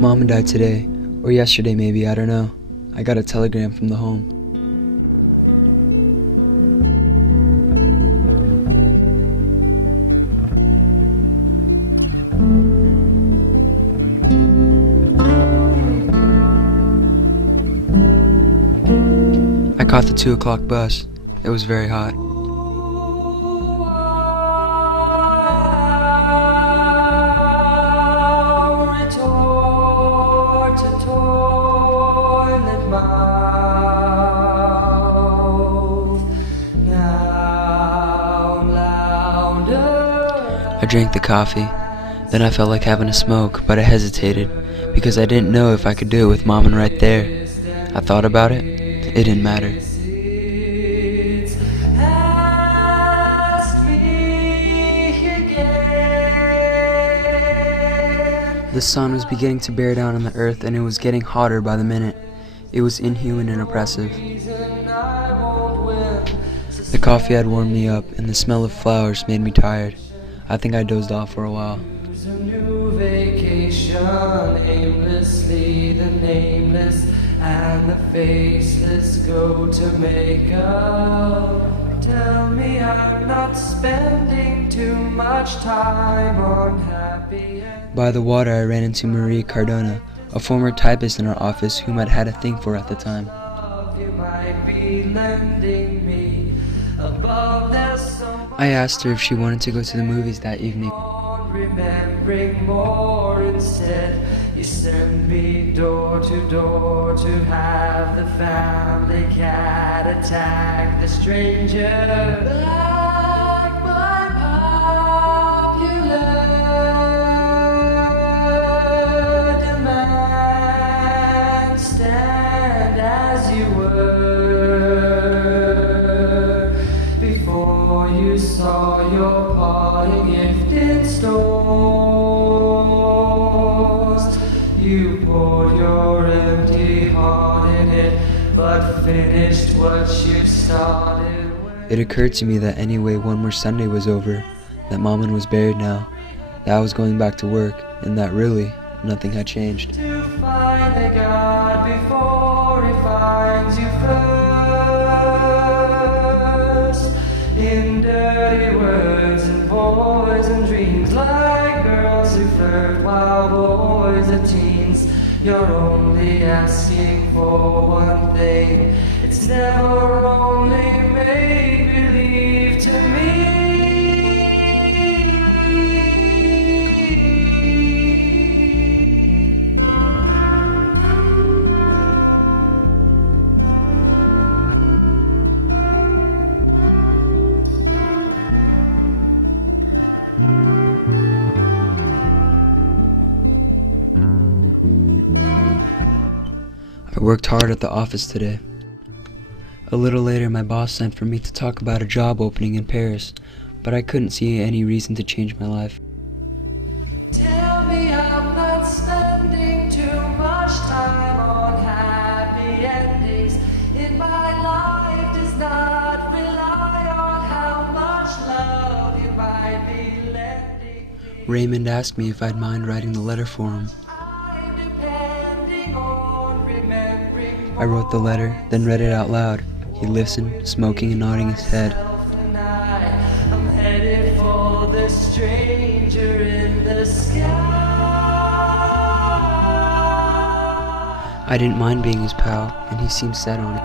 Mom died today, or yesterday maybe, I don't know. I got a telegram from the home. I caught the 2 o'clock bus. It was very hot. I drank the coffee. Then I felt like having a smoke, but I hesitated because I didn't know if I could do it with Mom right there. I thought about it. It didn't matter. The sun was beginning to bear down on the earth, and it was getting hotter by the minute. It was inhuman and oppressive. The coffee had warmed me up, and the smell of flowers made me tired. I think I dozed off for a while. A new vacation, aimlessly the nameless and the faceless go to make up. Tell me I'm not spending too much time on happy. By the water, I ran into Marie Cardona, a former typist in our office whom I'd had a thing for at the time. You might be lending me above there's so much. I asked her if she wanted to go to the movies that evening. Remembering more instead, you send me door to door to have the family cat attack the stranger. Like my popular demand, stand as you were before you saw your parting gift in stores. You poured your empty heart in it, but finished what you started. It occurred to me that anyway one more Sunday was over, that Maman was buried now, that I was going back to work, and that really, nothing had changed. To find the God before he finds you first. In dirty words and poison dreams, like girls who flirt while boys are teens. You're only asking for one thing. It's never only make-believe to me. I worked hard at the office today. A little later, my boss sent for me to talk about a job opening in Paris, but I couldn't see any reason to change my life. Tell me I'm not spending too much time on happy endings. In my life does not rely on how much love you might be lending me. Raymond asked me if I'd mind writing the letter for him. I'm depending on remembering. I wrote the letter, then read it out loud. He listened, smoking and nodding his head. I'm headed for the stranger in the sky. I didn't mind being his pal, and he seemed set on it.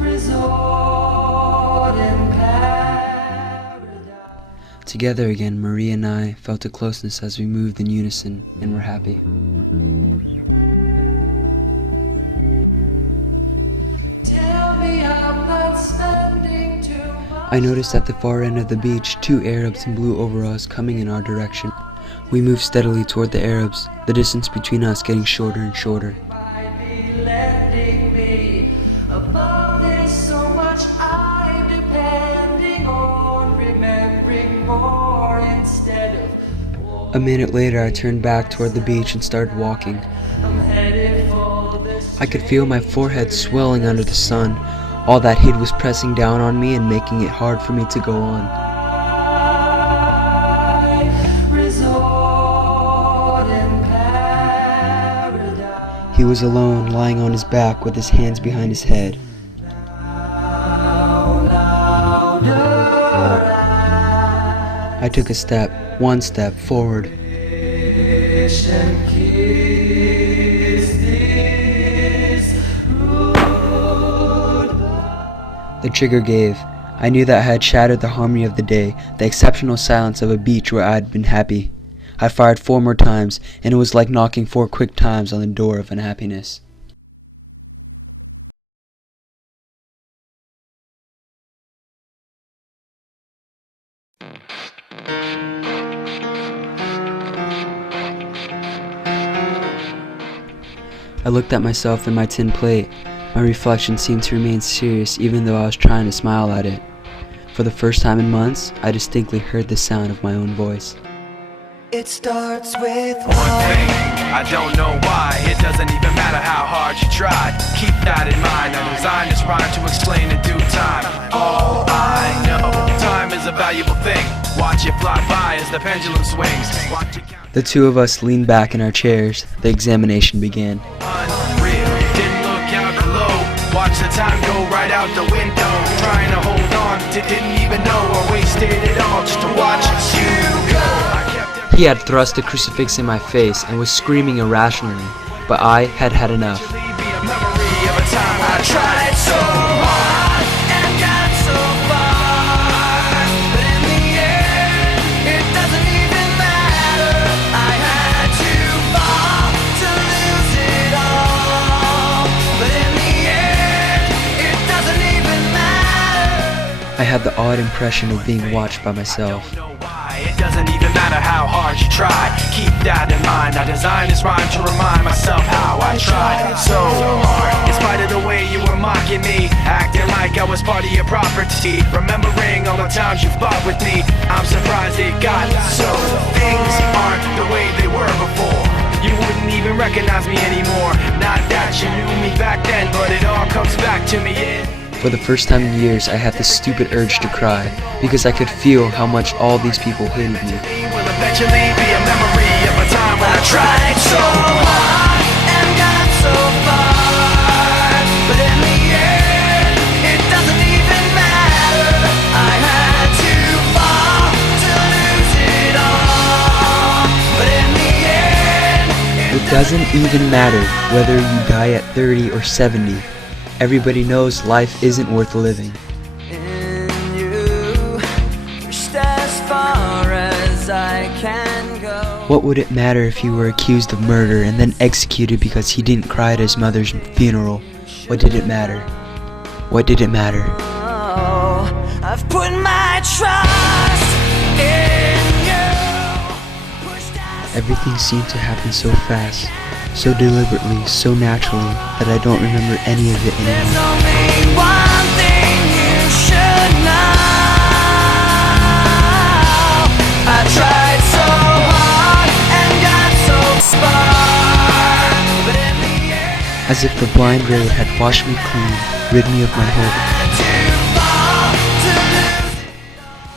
Resort in paradise. Together again, Marie and I felt a closeness as we moved in unison and were happy. Tell me I'm not spending too much. I noticed at the far end of the beach 2 Arabs in blue overalls coming in our direction. We moved steadily toward the Arabs, the distance between us getting shorter and shorter. Might be lending me above this so much. I'm depending on remembering more instead of. A minute later, I turned back toward the beach and started walking. I'm headed for the I could feel my forehead swelling under the sun. All that heat was pressing down on me and making it hard for me to go on. resort in paradise. He was alone, lying on his back with his hands behind his head. I took one step forward. The trigger gave. I knew that I had shattered the harmony of the day, the exceptional silence of a beach where I had been happy. I fired 4 more times, and it was like knocking 4 quick times on the door of unhappiness. I looked at myself in my tin plate. My reflection seemed to remain serious even though I was trying to smile at it. For the first time in months, I distinctly heard the sound of my own voice. It starts with one thing, I don't know why. It doesn't even matter how hard you try. Keep that in mind. I designed this rhyme to explain in due time. All I know, time is a valuable thing. Watch it fly by as the pendulum swings. The two of us leaned back in our chairs. The examination began. Unreal, didn't look out below. Watch the time go right out the window. Trying to hold on to didn't even know I wasted it all just to watch you go. He had thrust a crucifix in my face and was screaming irrationally, but I had had enough. I tried so hard and got so far, but in the end, it doesn't even matter. I had to fall to lose it all, but in the end, it doesn't even matter. I had the odd impression of being watched by myself. It doesn't even matter how hard you try. Keep that in mind. I designed this rhyme to remind myself how I tried so hard. In spite of the way you were mocking me, acting like I was part of your property, remembering all the times you fought with me, I'm surprised it got so. Things aren't the way they were before. You wouldn't even recognize me anymore. Not that you knew me back then, but it all comes back to me. For the first time in years, I had this stupid urge to cry, because I could feel how much all these people hated me. Will eventually be a memory of a time when I tried so hard and got so far, but in the end, it doesn't even matter. I had to fall to lose it all, but in the end, It doesn't even matter whether you die at 30 or 70. Everybody knows life isn't worth living. in you, just as far as I can go. What would it matter if he were accused of murder and then executed because he didn't cry at his mother's funeral? What did it matter? What did it matter? Oh, I've put my trust in you. Everything seemed to happen so fast, so deliberately, so naturally, that I don't remember any of it There's anymore. only one thing you should know. I tried so hard and got so far, but in the end, As if the blind rain had washed me clean, rid me of my hope. I had to fall to lose.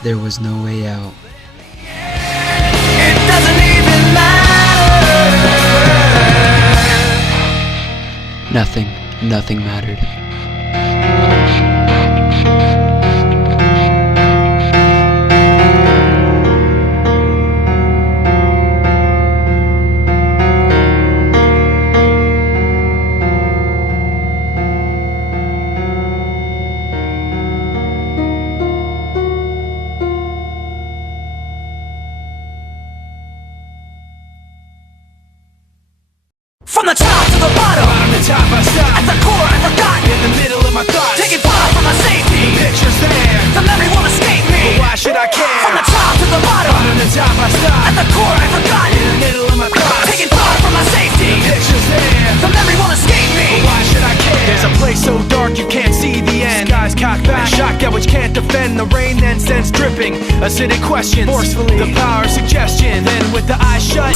There was no way out. It doesn't even matter. Nothing mattered. From the top to the bottom, the top I stop. at the core I forgot. In the middle of my thoughts, Taking far from my safety. pictures there. The memory won't escape me. Why should I care? From the top to the bottom, the top I stop. at the core I forgot. In the middle of my thoughts, Taking far from my safety. pictures there. The memory won't escape me. Why should I care? There's a place so dark you can't see the end. Skies cocked back, shotgun which can't defend. The rain then sends dripping, acidic questions forcefully. The power of suggestion. Then with the eyes shut.